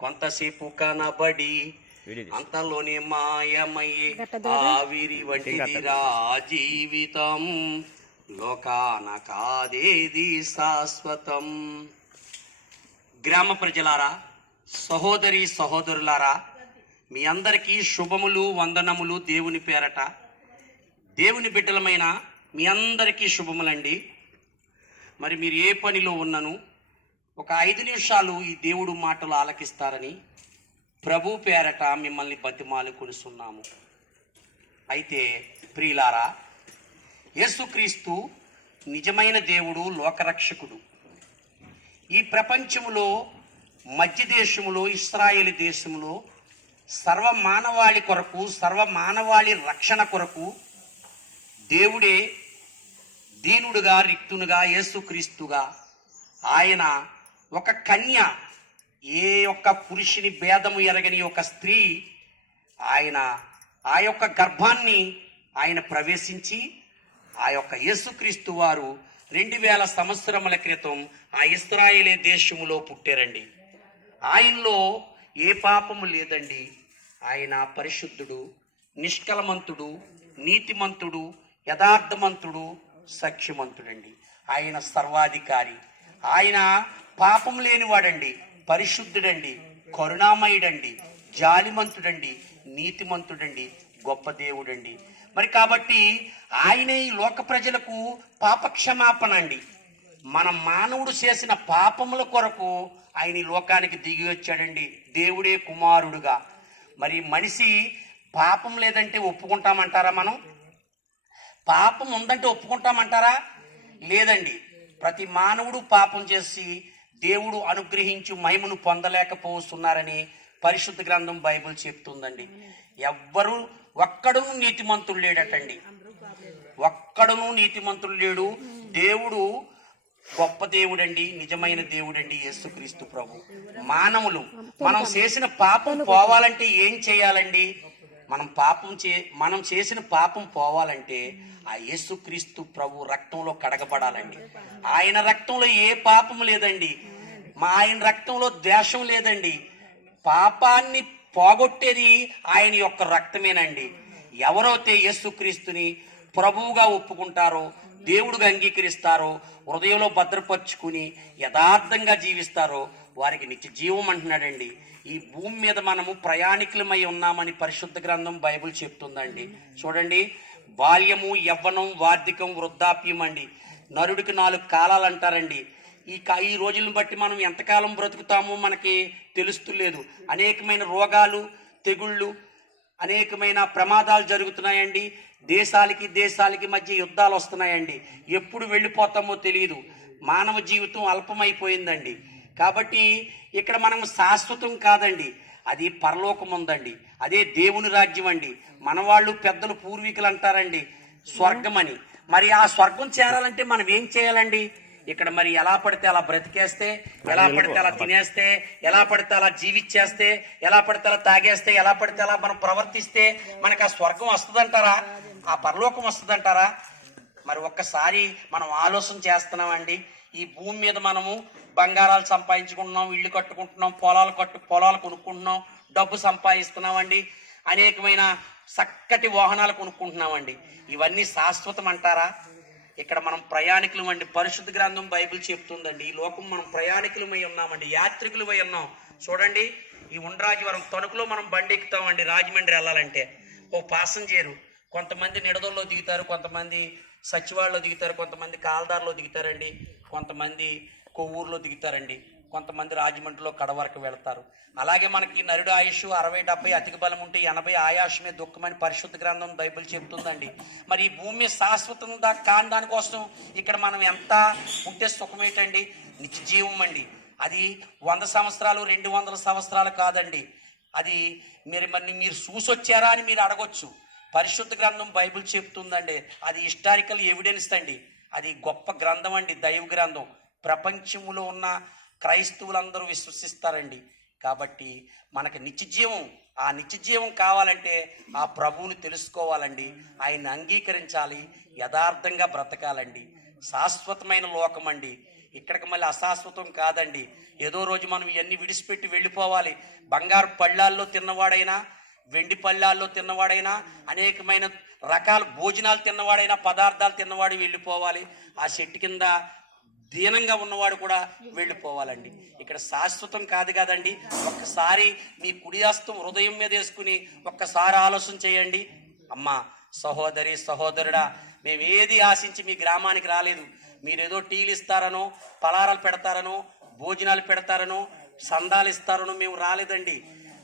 కొంతసేపు కనబడి. అంతలోనే మాయమయ్యే ఆవిరి వంటిదిరా జీవితం. లోకాన కాదేది శాశ్వతం. గ్రామ ప్రజలారా సహోదరి సహోదరులారా మీ అందరికీ శుభములు వందనములు దేవుని పేరట. దేవుని బిడ్డలమైన మీ అందరికీ శుభములండి. మరి మీరు ఏ పనిలో ఉన్నను? ఒక ఐదు నిమిషాలు ఈ దేవుడు మాటలు ఆలకిస్తారని ప్రభు పేరట మిమ్మల్ని బతిమాలు కొలుస్తున్నాము. అయితే ప్రియులారా యేసుక్రీస్తు నిజమైన దేవుడు లోకరక్షకుడు. ఈ ప్రపంచములో మధ్య దేశములో ఇస్రాయేల్ దేశంలో సర్వ మానవాళి కొరకు సర్వ మానవాళి రక్షణ కొరకు దేవుడే దీనుడుగా రిక్తునుగా యేసుక్రీస్తుగా ఆయన ఒక కన్య ఏ ఒక్క పురుషుని భేదము ఎరగని ఒక స్త్రీ ఆయన ఆ యొక్క గర్భాన్ని ఆయన ప్రవేశించి ఆ యొక్క యేసుక్రీస్తు వారు రెండు వేల సంవత్సరముల క్రితం ఆ ఇస్రాయేలే దేశములో పుట్టారండి. ఆయనలో ఏ పాపము లేదండి. ఆయన పరిశుద్ధుడు నిష్కలమంతుడు నీతిమంతుడు యథార్థమంతుడు సఖ్యమంతుడండి. ఆయన సర్వాధికారి. ఆయన పాపం లేనివాడండి పరిశుద్ధుడండి కరుణామయుడండి జాలిమంతుడండి నీతిమంతుడండి గొప్ప దేవుడండి. మరి కాబట్టి ఆయన ఈ లోక ప్రజలకు పాపక్షమాపణ అండి. మన మానవుడు చేసిన పాపముల కొరకు ఆయన ఈ లోకానికి దిగి వచ్చాడండి. దేవుడే కుమారుడుగా. మరి మనిషి పాపం లేదంటే ఒప్పుకుంటామంటారా మనం? పాపం ఉందంటే ఒప్పుకుంటామంటారా? లేదండి. ప్రతి మానవుడు పాపం చేసి దేవుడు అనుగ్రహించి మహిమను పొందలేకపోతున్నారని పరిశుద్ధ గ్రంథం బైబిల్ చెప్తుందండి. ఎవ్వరు ఒక్కడును నీతిమంతుడు లేడటండి. ఒక్కడును నీతిమంతుడు లేడు. దేవుడు గొప్ప దేవుడండి నిజమైన దేవుడండి యేసుక్రీస్తు ప్రభు. మానవులు మనం చేసిన పాపం పోవాలంటే ఏం చేయాలండి? మనం పాపం చే మనం చేసిన పాపం పోవాలంటే ఆ యేసుక్రీస్తు ప్రభు రక్తంలో కడగబడాలండి. ఆయన రక్తంలో ఏ పాపం లేదండి. మా ఆయన రక్తంలో ద్వేషం లేదండి. పాపాన్ని పోగొట్టేది ఆయన యొక్క రక్తమేనండి. ఎవరైతే యేసుక్రీస్తుని ప్రభువుగా ఒప్పుకుంటారో దేవుడుగా అంగీకరిస్తారో హృదయంలో భద్రపరుచుకుని యథార్థంగా జీవిస్తారో వారికి నిత్య జీవం అంటున్నాడండి. ఈ భూమి మీద మనము ప్రయాణికులమై ఉన్నామని పరిశుద్ధ గ్రంథం బైబిల్ చెప్తుందండి. చూడండి బాల్యము యవ్వనం వార్ధికం వృద్ధాప్యం అండి. నరుడికి నాలుగు కాలాలు అంటారండి. ఈ కా ఈ రోజులను బట్టి మనం ఎంతకాలం బ్రతుకుతామో మనకి తెలుస్తులేదు. అనేకమైన రోగాలు తెగుళ్ళు అనేకమైన ప్రమాదాలు జరుగుతున్నాయండి. దేశాలకి దేశాలకి మధ్య యుద్ధాలు వస్తున్నాయండి. ఎప్పుడు వెళ్ళిపోతామో తెలియదు మానవ జీవితం అల్పమైపోయిందండి. కాబట్టి ఇక్కడ మనం శాశ్వతం కాదండి. అది పరలోకం ఉందండి అదే దేవుని రాజ్యం అండి. మన వాళ్ళు పెద్దలు పూర్వీకులు అంటారండి. స్వర్గం అని మరి ఆ స్వర్గం చేరాలంటే మనం ఏం చేయాలండి? ఇక్కడ మరి ఎలా పడితే అలా బ్రతికేస్తే ఎలా పడితే అలా తినేస్తే ఎలా పడితే అలా జీవిచ్చేస్తే ఎలా పడితే అలా తాగేస్తే ఎలా పడితే అలా మనం ప్రవర్తిస్తే మనకు ఆ స్వర్గం వస్తుందంటారా? ఆ పరలోకం వస్తుందంటారా? మరి ఒక్కసారి మనం ఆలోచన చేస్తున్నామండి. ఈ భూమి మీద మనము బంగారాలు సంపాదించుకుంటున్నాం ఇల్లు కట్టుకుంటున్నాం పొలాలు కట్టు పొలాలు కొనుక్కుంటున్నాం డబ్బు సంపాదిస్తున్నామండి. అనేకమైన చక్కటి వాహనాలు కొనుక్కుంటున్నామండి. ఇవన్నీ శాశ్వతం అంటారా? ఇక్కడ మనం ప్రయాణికులు అండి పరిశుద్ధ గ్రంథం బైబిల్ చెప్తుందండి. ఈ లోకం మనం ప్రయాణికులమై ఉన్నామండి. యాత్రికులమై ఉన్నాం. చూడండి ఈ ఉండ్రాజవరం తణుకులో మనం బండి ఎక్కుతామండి. రాజమండ్రి వెళ్ళాలంటే. ఓ పాసంజరు. కొంతమంది నిడదల్లో దిగుతారు కొంతమంది సచివాళ్ళలో దిగుతారు కొంతమంది కాల్దార్లో దిగుతారండి. కొంతమంది కొవ్వూరులో దిగుతారండి. కొంతమంది రాజమండ్రిలో కడ వరకు అలాగే మనకి నరుడు ఆయుష్ అరవై డెబ్బై అతిక బలం ఉంటే ఎనభై ఆయాషమే దుఃఖమని పరిశుద్ధ గ్రంథం బైబిల్ చెప్తుందండి. మరి ఈ భూమి శాశ్వతంగా కాని దానికోసం ఇక్కడ మనం ఎంత ఉంటే సుఖమేటండి నిత్యజీవం అండి. అది వంద సంవత్సరాలు రెండు వందల సంవత్సరాలు కాదండి. అది మీరు మరి మీరు చూసొచ్చారా అని మీరు అడగొచ్చు. పరిశుద్ధ గ్రంథం బైబిల్ చెప్తుందండి. అది హిస్టారికల్ ఎవిడెన్స్ అండి. అది గొప్ప గ్రంథం అండి. దైవ గ్రంథం. ప్రపంచంలో ఉన్న క్రైస్తవులందరూ విశ్వసిస్తారండి. కాబట్టి మనకి నిత్యజీవం ఆ నిత్యజీవం కావాలంటే ఆ ప్రభువుని తెలుసుకోవాలండి. ఆయన అంగీకరించాలి యథార్థంగా బ్రతకాలండి. శాశ్వతమైన లోకం అండి ఇక్కడికి మళ్ళీ అశాశ్వతం కాదండి. ఏదో రోజు మనం ఇవన్నీ విడిచిపెట్టి వెళ్ళిపోవాలి. బంగారు పళ్ళాల్లో తిన్నవాడైనా వెండి పళ్ళాల్లో తిన్నవాడైనా అనేకమైన రకాల భోజనాలు తిన్నవాడైనా పదార్థాలు తిన్నవాడు వెళ్ళిపోవాలి. ఆ చెట్టు కింద దీనంగా ఉన్నవాడు కూడా వెళ్ళిపోవాలండి. ఇక్కడ శాశ్వతం కాదు కాదండి. ఒక్కసారి మీ కుడి హృదయం మీద వేసుకుని ఒక్కసారి ఆలోచన చేయండి. అమ్మా సహోదరి సహోదరుడా మేమేది ఆశించి మీ గ్రామానికి రాలేదు. మీరేదో టీలు ఇస్తారనో పలారాలు పెడతారనో భోజనాలు పెడతారనో సందాలు ఇస్తారనో మేము రాలేదండి.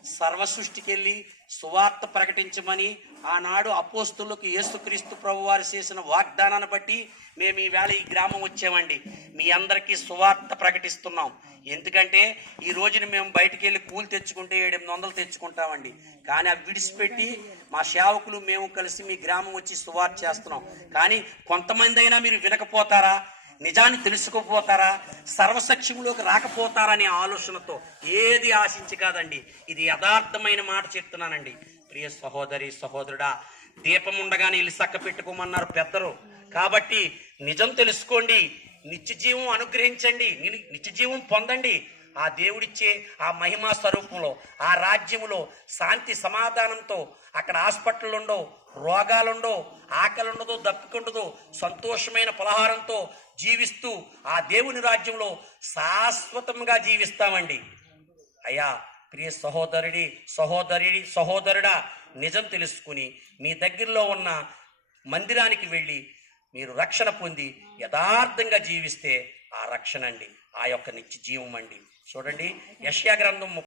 సర్వ వెళ్ళి సువార్త ప్రకటించమని ఆనాడు అపోస్తులకు యేసుక్రీస్తు ప్రభు వారు చేసిన వాగ్దానాన్ని బట్టి మేము ఈవేళ ఈ గ్రామం వచ్చామండి. మీ అందరికీ సువార్త ప్రకటిస్తున్నాం. ఎందుకంటే ఈ రోజున మేము బయటికి వెళ్ళి కూలి తెచ్చుకుంటే ఏడెనిమిది వందలు తెచ్చుకుంటామండి. కానీ అవి విడిచిపెట్టి మా సేవకులు మేము కలిసి మీ గ్రామం వచ్చి సువార్త చేస్తున్నాం. కానీ కొంతమంది అయినా మీరు వినకపోతారా? నిజాన్ని తెలుసుకోపోతారా? సర్వసక్ష్యంలోకి రాకపోతారనే ఆలోచనతో ఏది ఆశించి కాదండి. ఇది యథార్థమైన మాట చెప్తున్నానండి. ప్రియ సహోదరి సహోదరుడా దీపం ఉండగానే ఇల్లు చక్క పెట్టుకోమన్నారు పెద్దలు. కాబట్టి నిజం తెలుసుకోండి నిత్యజీవం అనుగ్రహించండి నిత్యజీవం పొందండి. ఆ దేవుడిచ్చే ఆ మహిమా స్వరూపంలో ఆ రాజ్యములో శాంతి సమాధానంతో అక్కడ హాస్పిటల్ ఉండవు రోగాలుండవు ఆకలి ఉండదు దప్పికుండదు సంతోషమైన పలహారంతో జీవిస్తూ ఆ దేవుని రాజ్యంలో శాశ్వతంగా జీవిస్తామండి. అయ్యా ప్రియ సహోదరుడి సహోదరుడి సహోదరుడా నిజం తెలుసుకుని మీ దగ్గరలో ఉన్న మందిరానికి వెళ్ళి మీరు రక్షణ పొంది యథార్థంగా జీవిస్తే ఆ రక్షణ అండి ఆ యొక్క నిత్య జీవం అండి. చూడండి యష్యా గ్రంథం